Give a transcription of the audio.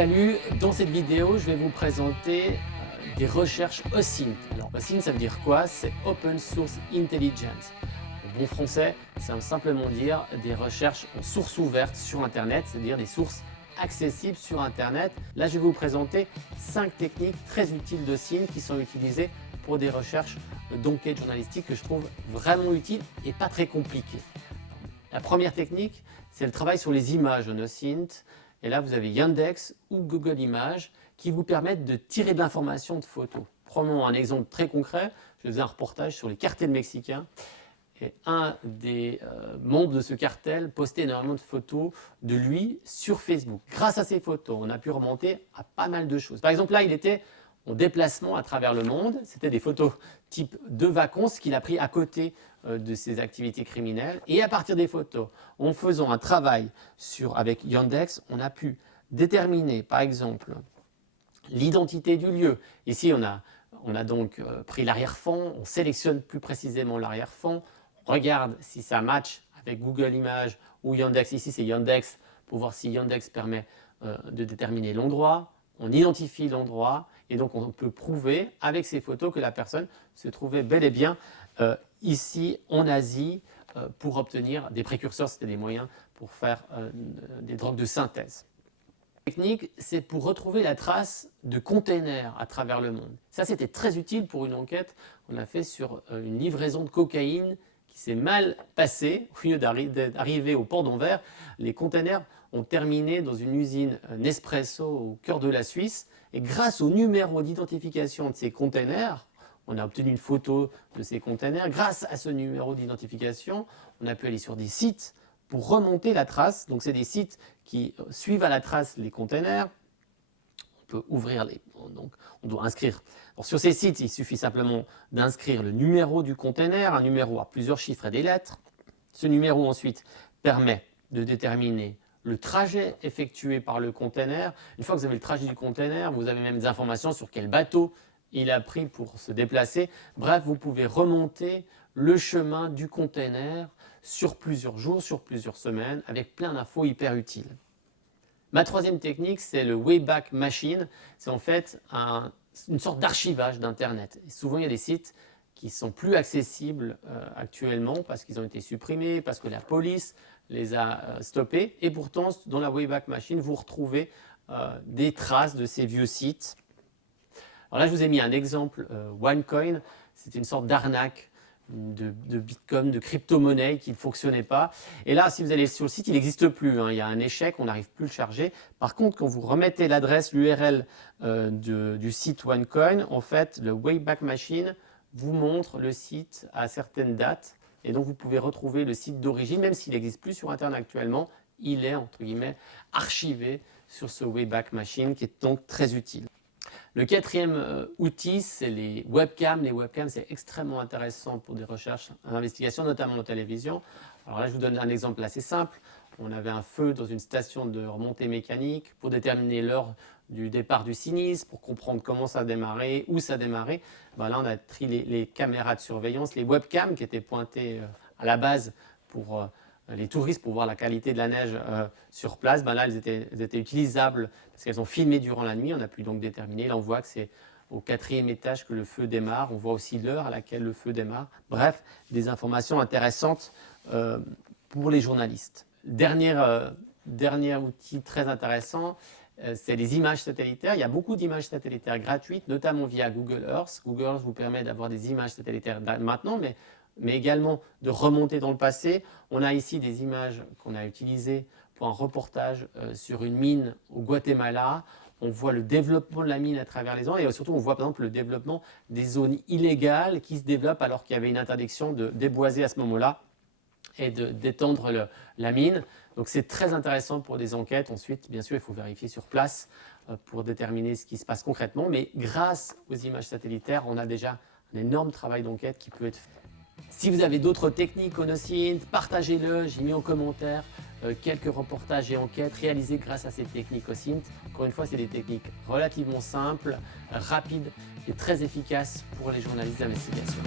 Salut, dans cette vidéo, je vais vous présenter des recherches OSINT. Alors OSINT, ça veut dire quoi? C'est Open Source Intelligence. En bon français, ça veut simplement dire des recherches en source ouverte sur Internet, c'est-à-dire des sources accessibles sur Internet. Là, je vais vous présenter 5 techniques très utiles d'OSINT qui sont utilisées pour des recherches d'enquête journalistique que je trouve vraiment utiles et pas très compliquées. La première technique, c'est le travail sur les images en OSINT. Et là, vous avez Yandex ou Google Images qui vous permettent de tirer de l'information de photos. Prenons un exemple très concret. Je faisais un reportage sur les cartels mexicains. Et un des membres de ce cartel postait énormément de photos de lui sur Facebook. Grâce à ces photos, on a pu remonter à pas mal de choses. Par exemple, là, il était en déplacement à travers le monde. C'était des photos type de vacances qu'il a pris à côté de ses activités criminelles. Et à partir des photos, en faisant un travail avec Yandex, on a pu déterminer, par exemple, l'identité du lieu. Ici, on a donc pris l'arrière-fond, on sélectionne plus précisément l'arrière-fond, on regarde si ça match avec Google Images ou Yandex. Ici, c'est Yandex pour voir si Yandex permet de déterminer l'endroit. On identifie l'endroit et donc on peut prouver avec ces photos que la personne se trouvait bel et bien ici en Asie pour obtenir des précurseurs, c'était des moyens pour faire des drogues de synthèse. La technique, c'est pour retrouver la trace de containers à travers le monde. Ça, c'était très utile pour une enquête qu'on a fait sur une livraison de cocaïne qui s'est mal passée. Au lieu d'arriver au port d'Anvers, les containers ont terminé dans une usine Nespresso au cœur de la Suisse. Et grâce au numéro d'identification de ces containers, on a obtenu une photo de ces containers. Grâce à ce numéro d'identification, on a pu aller sur des sites pour remonter la trace. Donc, c'est des sites qui suivent à la trace les containers. On peut ouvrir donc on doit inscrire. Alors, sur ces sites, il suffit simplement d'inscrire le numéro du container, un numéro à plusieurs chiffres et des lettres. Ce numéro ensuite permet de déterminer le trajet effectué par le container. Une fois que vous avez le trajet du container, vous avez même des informations sur quel bateau il a pris pour se déplacer. Bref, vous pouvez remonter le chemin du container sur plusieurs jours, sur plusieurs semaines, avec plein d'infos hyper utiles. Ma troisième technique, c'est le Wayback Machine. C'est en fait une sorte d'archivage d'Internet. Souvent, il y a des sites qui ne sont plus accessibles actuellement parce qu'ils ont été supprimés, parce que la police les a stoppés. Et pourtant, dans la Wayback Machine, vous retrouvez des traces de ces vieux sites. Alors là, je vous ai mis un exemple, OneCoin. C'était une sorte d'arnaque de Bitcoin, de crypto-monnaie qui ne fonctionnait pas. Et là, si vous allez sur le site, il n'existe plus. Il y a un échec, on n'arrive plus à le charger. Par contre, quand vous remettez l'adresse, l'URL du site OneCoin, en fait, le Wayback Machine vous montre le site à certaines dates. Et donc, vous pouvez retrouver le site d'origine, même s'il n'existe plus sur Internet actuellement, il est, entre guillemets, archivé sur ce Wayback Machine qui est donc très utile. Le quatrième outil, c'est les webcams. Les webcams, c'est extrêmement intéressant pour des recherches d'investigation, notamment en télévision. Alors là, je vous donne un exemple assez simple. On avait un feu dans une station de remontée mécanique pour déterminer l'heure du départ du sinistre, pour comprendre comment ça a démarré, où ça a démarré. Là, on a pris les caméras de surveillance, les webcams qui étaient pointées à la base pour les touristes pour voir la qualité de la neige sur place. Là, elles étaient utilisables parce qu'elles ont filmé durant la nuit. On a pu donc déterminer. Là, on voit que c'est au 4e étage que le feu démarre. On voit aussi l'heure à laquelle le feu démarre. Bref, des informations intéressantes pour les journalistes. Dernier outil très intéressant, c'est les images satellitaires. Il y a beaucoup d'images satellitaires gratuites, notamment via Google Earth. Google Earth vous permet d'avoir des images satellitaires maintenant, mais également de remonter dans le passé. On a ici des images qu'on a utilisées pour un reportage sur une mine au Guatemala. On voit le développement de la mine à travers les ans et surtout on voit par exemple le développement des zones illégales qui se développent alors qu'il y avait une interdiction de déboiser à ce moment-là et d'étendre la mine. Donc c'est très intéressant pour des enquêtes. Ensuite, bien sûr, il faut vérifier sur place pour déterminer ce qui se passe concrètement. Mais grâce aux images satellitaires, on a déjà un énorme travail d'enquête qui peut être fait. Si vous avez d'autres techniques en OSINT, partagez-le. J'ai mis en commentaire quelques reportages et enquêtes réalisés grâce à ces techniques OSINT. Encore une fois, c'est des techniques relativement simples, rapides et très efficaces pour les journalistes d'investigation.